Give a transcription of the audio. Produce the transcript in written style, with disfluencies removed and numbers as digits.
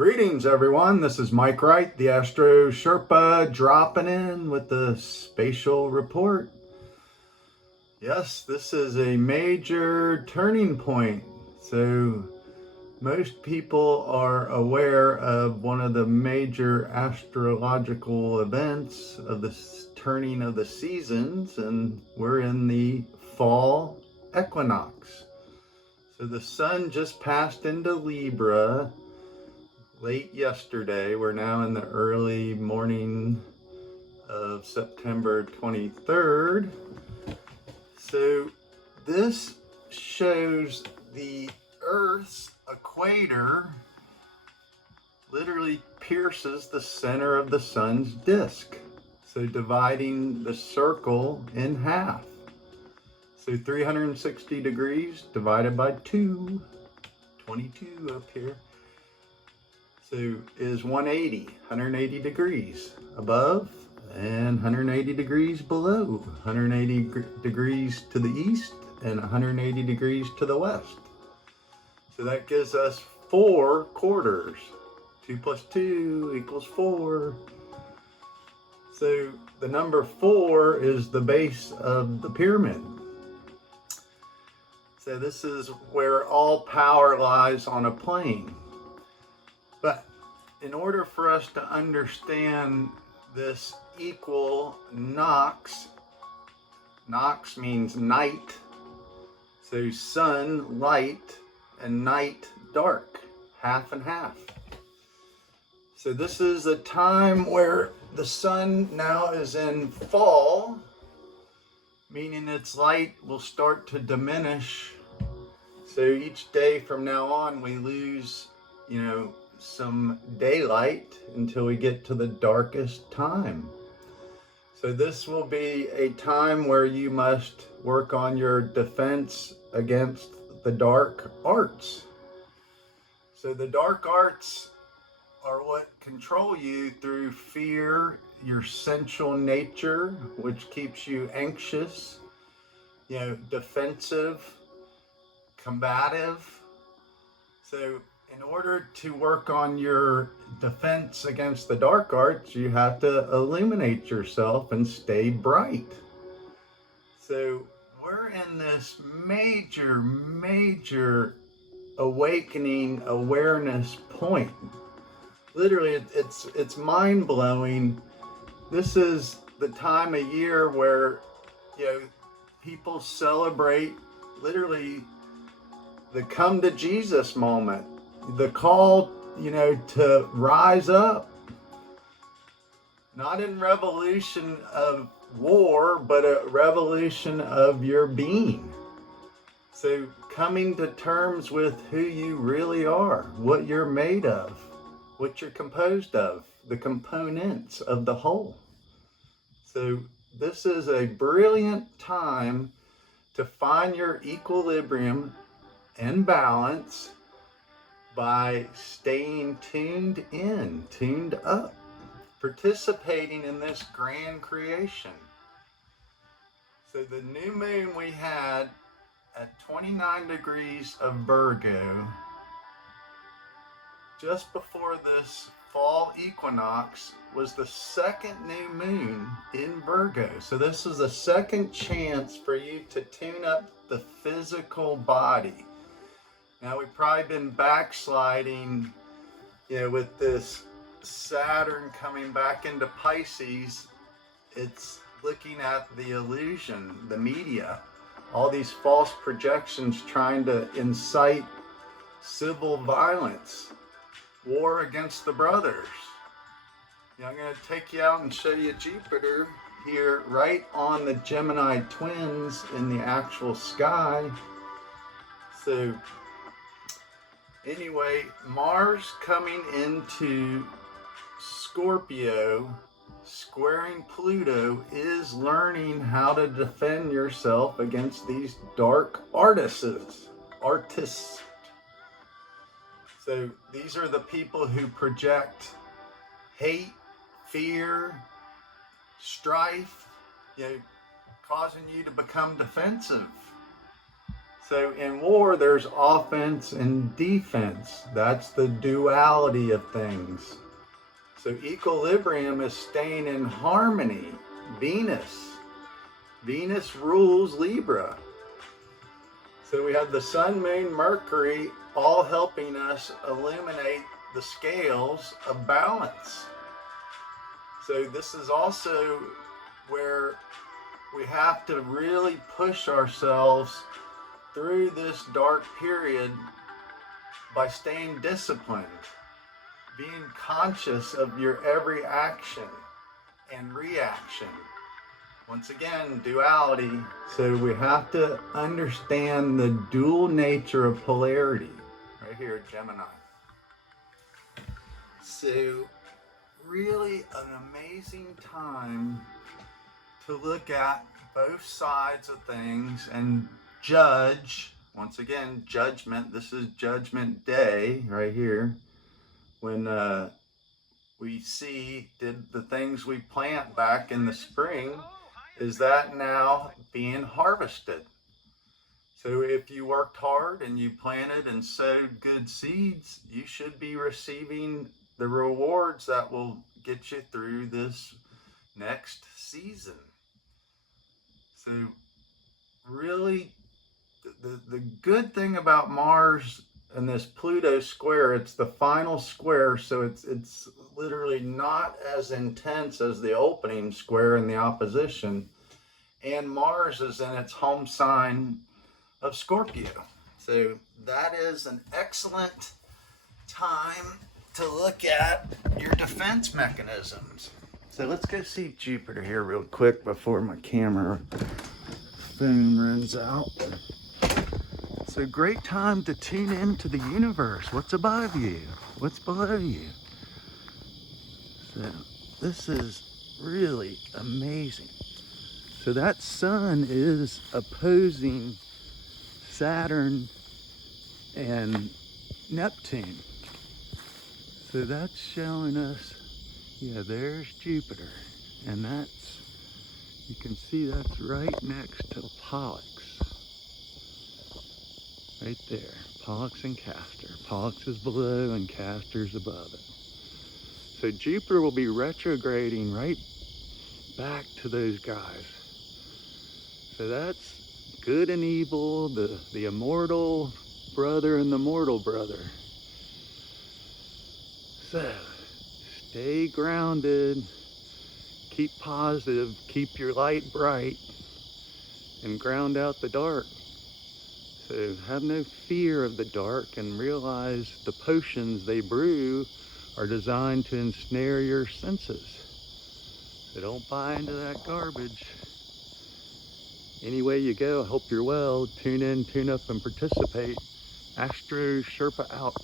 Greetings everyone, this is Mike Wright, the Astro Sherpa, dropping in with the spatial report. Yes, this is a major turning point. So most people are aware of one of the major astrological events of the turning of the seasons, and we're in the Fall Equinox. So the sun just passed into Libra late yesterday. We're now in the early morning of September 23rd. So this shows the Earth's equator literally pierces the center of the sun's disk. So dividing the circle in half. So 360 degrees divided by 2, 22 up here. So is 180 degrees above and 180 degrees below, 180 degrees to the east and 180 degrees to the west. So that gives us 4 quarters. 2 plus 2 equals 4. So the number 4 is the base of the pyramid. So this is where all power lies on a plane. But in order for us to understand this equinox, nox means night, so sun light and night dark, half and half. So this is a time where the sun now is in fall, meaning its light will start to diminish. So each day from now on we lose, some daylight until we get to the darkest time. So this will be a time where you must work on your defense against the dark arts. So the dark arts are what control you through fear, your sensual nature, which keeps you anxious, defensive, combative. So in order to work on your defense against the dark arts, you have to illuminate yourself and stay bright. So we're in this major awakening awareness point. Literally, it's mind-blowing. This is the time of year where, people celebrate literally the come to Jesus moment. The call, to rise up, not in revolution of war, but a revolution of your being. So coming to terms with who you really are, what you're made of, what you're composed of, the components of the whole. So this is a brilliant time to find your equilibrium and balance by staying tuned in, tuned up, participating in this grand creation. So the new moon we had at 29 degrees of Virgo, just before this fall equinox, was the second new moon in Virgo. So this is a second chance for you to tune up the physical body. Now we've probably been backsliding, with this Saturn coming back into Pisces. It's looking at the illusion, the media, all these false projections trying to incite civil violence, war against the brothers. I'm going to take you out and show you Jupiter here right on the Gemini twins in the actual sky. So anyway, Mars coming into Scorpio, squaring Pluto, is learning how to defend yourself against these dark artists. So these are the people who project hate, fear, strife, causing you to become defensive. So in war, there's offense and defense. That's the duality of things. So equilibrium is staying in harmony. Venus rules Libra. So we have the sun, moon, Mercury all helping us illuminate the scales of balance. So this is also where we have to really push ourselves through this dark period by staying disciplined, being conscious of your every action and reaction. Once again, duality. So we have to understand the dual nature of polarity. Right here, Gemini. So really an amazing time to look at both sides of things and judge. Once again, judgment. This is judgment day right here. When we see, did the things we plant back in the spring, is that now being harvested? So if you worked hard and you planted and sowed good seeds, you should be receiving the rewards that will get you through this next season. So really, the good thing about Mars and this Pluto square, it's the final square, so it's literally not as intense as the opening square in the opposition. And Mars is in its home sign of Scorpio. So that is an excellent time to look at your defense mechanisms. So let's go see Jupiter here real quick before my camera phone runs out. So great time to tune into the universe. What's above you? What's below you? So this is really amazing. So that sun is opposing Saturn and Neptune. So that's showing us, yeah, there's Jupiter. And that's, you can see that's right next to Pollux. Right there, Pollux and Castor. Pollux is below and Castor's above it. So Jupiter will be retrograding right back to those guys. So that's good and evil, the immortal brother and the mortal brother. So stay grounded, keep positive, keep your light bright, and ground out the dark. So have no fear of the dark and realize the potions they brew are designed to ensnare your senses. So don't buy into that garbage. Anyway you go, I hope you're well. Tune in, tune up, and participate. Astro Sherpa out.